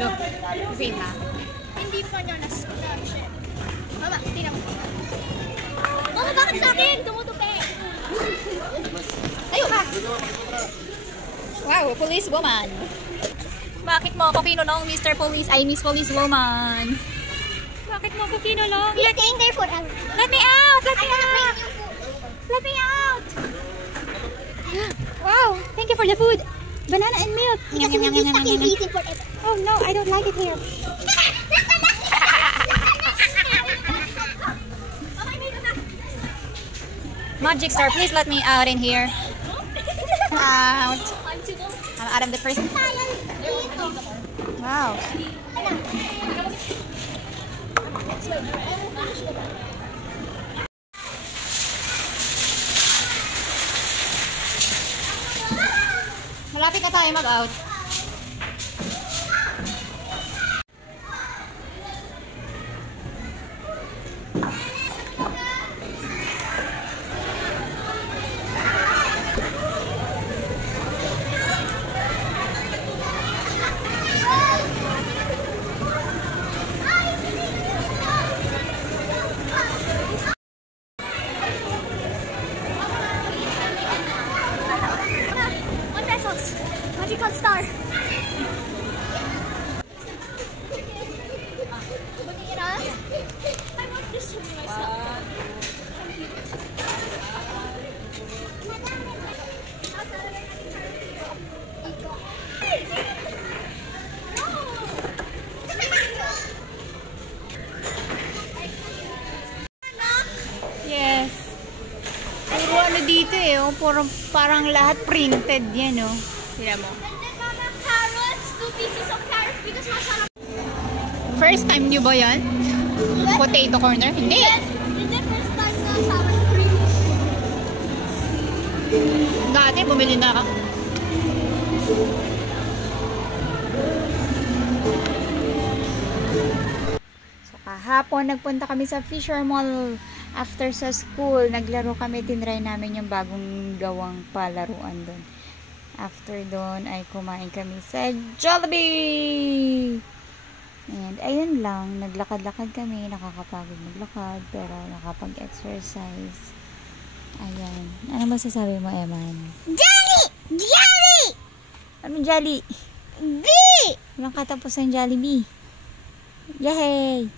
No, same ha? Hindi pa niya na-share. Mama, tingnan mo. Mama, bakit sa akin? Tumutupi. Ayun ka! Wow, police woman. Bakit mo ako kinulong, Mr. Police? Ay, Miss Police Woman. Bakit mo ako kinulong? You're staying there forever. Let me out! Let me out! Let me out! Wow, thank you for the food. Banana and milk. Because you will be stuck in freezing forever. Oh no, I don't like it here. Magic Star, please let me out in here. I'm out. I'm out of the prison. Wow. Malapit na tayo mag-out. Magical star. I want this to be myself. Yes. Puro ano dito eh. Oh. Parang lahat printed yan oh. Tira mo. And then mama, carrots, 2 pieces of carrots because masarap. First time nyo ba yan? Yes. Potato corner? Hindi. Yes. This is the first time na sour cream. Dati, bumili na ka. So, kahapon, nagpunta kami sa Fisher Mall. After sa school, naglaro kami. Tinry namin yung bagong gawang palaruan doon. After doon, ay kumain kami sa Jollibee! And, ayun lang. Naglakad-lakad kami. Nakakapagod maglakad. Pero, nakapag-exercise. Ayan. Ano masasabi mo, Eman? Jelly! Jelly! Anong Jolly? B! Walang katapusan Jollibee. Yay!